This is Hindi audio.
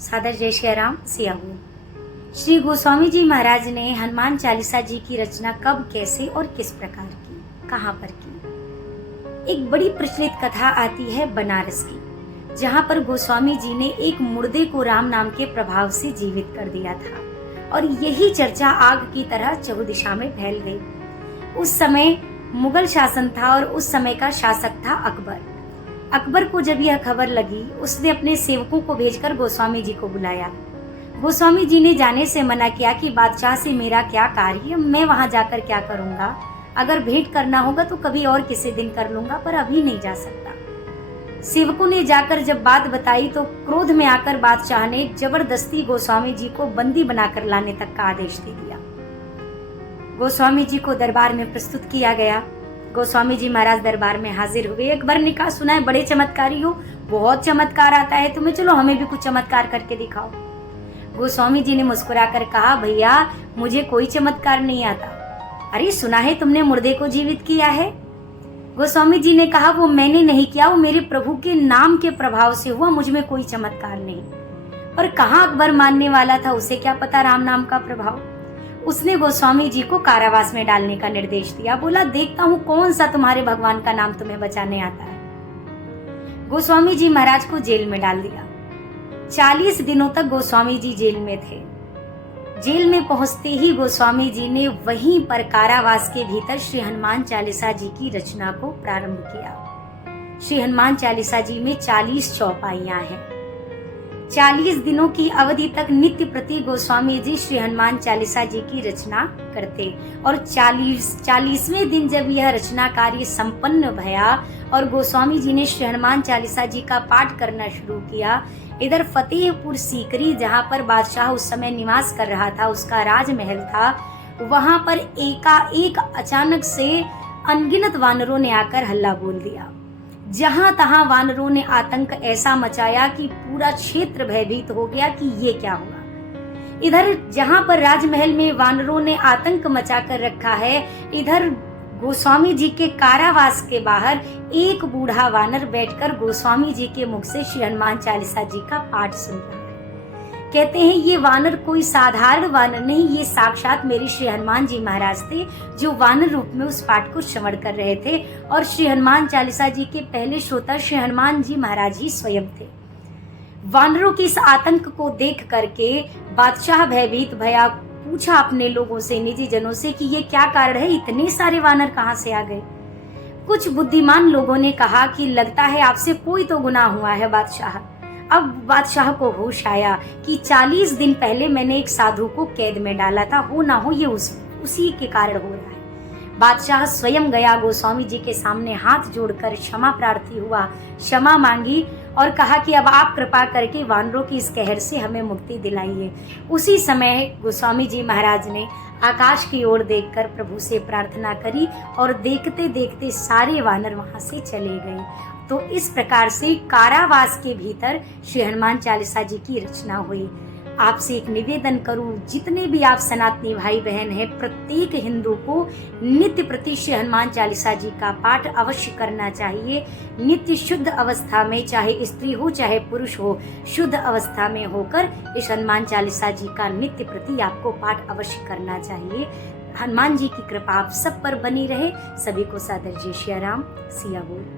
सादर जय श्री राम सिया बोल। श्री गोस्वामी जी महाराज ने हनुमान चालीसा जी की रचना कब, कैसे और किस प्रकार की, कहाँ पर की। एक बड़ी प्रचलित कथा आती है बनारस की, जहाँ पर गोस्वामी जी ने एक मुर्दे को राम नाम के प्रभाव से जीवित कर दिया था और यही चर्चा आग की तरह चहुदिशा में फैल गई। उस समय मुगल शासन था और उस समय का शासक था अकबर। अकबर को जब यह खबर लगी, उसने अपने सेवकों को भेजकर गोस्वामी जी को बुलाया। गोस्वामी जी ने जाने से मना किया कि बादशाह से मेरा क्या कार्य, मैं वहां जाकर क्या करूंगा। अगर भेंट करना होगा तो कभी और किसी दिन कर लूंगा, पर अभी नहीं जा सकता। सेवकों ने जाकर जब बात बताई तो क्रोध में आकर बादशाह ने जबरदस्ती गोस्वामी जी को बंदी बनाकर लाने तक का आदेश दे दिया। गोस्वामी जी को दरबार में प्रस्तुत किया गया। गोस्वामी जी महाराज दरबार में हाजिर हुए। अकबर ने कहा, सुना है बड़े चमत्कारी हो, बहुत चमत्कार आता है तुम्हें, चलो हमें भी कुछ चमत्कार करके दिखाओ। गोस्वामी जी ने मुस्कुराकर कहा, भैया मुझे कोई चमत्कार नहीं आता। अरे सुना है तुमने मुर्दे को जीवित किया है। गोस्वामी जी ने कहा, वो मैंने नहीं किया, वो मेरे प्रभु के नाम के प्रभाव से हुआ, मुझ में कोई चमत्कार नहीं। पर कहाँ अकबर मानने वाला था, उसे क्या पता राम नाम का प्रभाव। उसने गोस्वामी जी को कारावास में डालने का निर्देश दिया। बोला, देखता हूँ कौन सा तुम्हारे भगवान का नाम तुम्हें बचाने आता है। गोस्वामी जी महाराज को जेल में डाल दिया। 40 दिनों तक गोस्वामी जी जेल में थे। जेल में पहुंचते ही गोस्वामी जी ने वहीं पर कारावास के भीतर श्री हनुमान चालीसा जी की रचना को प्रारंभ किया। श्री हनुमान चालीसा जी में 40 चौपाइयां हैं। 40 दिनों की अवधि तक नित्य प्रति गोस्वामी जी श्री हनुमान चालीसा जी की रचना करते और 40वें दिन जब यह रचना कार्य संपन्न भया और गोस्वामी जी ने श्री हनुमान चालीसा जी का पाठ करना शुरू किया, इधर फतेहपुर सीकरी, जहाँ पर बादशाह उस समय निवास कर रहा था, उसका राजमहल था, वहां पर एकाएक अचानक से अनगिनत वानरों ने आकर हल्ला बोल दिया। जहां तहां वानरों ने आतंक ऐसा मचाया कि पूरा क्षेत्र भयभीत हो गया कि ये क्या हुआ। इधर जहां पर राजमहल में वानरों ने आतंक मचाकर रखा है, इधर गोस्वामी जी के कारावास के बाहर एक बूढ़ा वानर बैठकर गोस्वामी जी के मुख से श्री हनुमान चालीसा जी का पाठ सुन रहा है। कहते हैं ये वानर कोई साधारण वानर नहीं, ये साक्षात मेरे श्री हनुमान जी महाराज थे, जो वानर रूप में उस पाठ को श्रवण कर रहे थे। और श्री हनुमान चालीसा जी के पहले श्रोता श्री हनुमान जी महाराज ही स्वयं थे। वानरों के इस आतंक को देख करके बादशाह भयभीत भया, पूछा अपने लोगों से, निजी जनों से कि ये क्या कारण है, इतने सारे वानर कहाँ से आ गए। कुछ बुद्धिमान लोगों ने कहा कि लगता है आपसे कोई तो गुनाह हुआ है बादशाह। अब बादशाह को होश आया कि 40 दिन पहले मैंने एक साधु को कैद में डाला था, हो ना हो ये उसी के कारण हो रहा है। बादशाह स्वयं गया, गोस्वामी जी के सामने हाथ जोड़कर क्षमा प्रार्थी हुआ, क्षमा मांगी और कहा कि अब आप कृपा करके वानरों की इस कहर से हमें मुक्ति दिलाइए। उसी समय गोस्वामी जी महाराज ने आकाश की ओर देखकर प्रभु से प्रार्थना करी और देखते देखते सारे वानर वहां से चले गए। तो इस प्रकार से कारावास के भीतर श्री हनुमान चालीसा जी की रचना हुई। आपसे एक निवेदन करूं, जितने भी आप सनातनी भाई बहन हैं, प्रत्येक हिंदू को नित्य प्रति श्री हनुमान चालीसा जी का पाठ अवश्य करना चाहिए। नित्य शुद्ध अवस्था में, चाहे स्त्री हो चाहे पुरुष हो, शुद्ध अवस्था में होकर इस हनुमान चालीसा जी का नित्य प्रति आपको पाठ अवश्य करना चाहिए। हनुमान जी की कृपा आप सब पर बनी रहे। सभी को सादर जय श्री राम सिया बोल।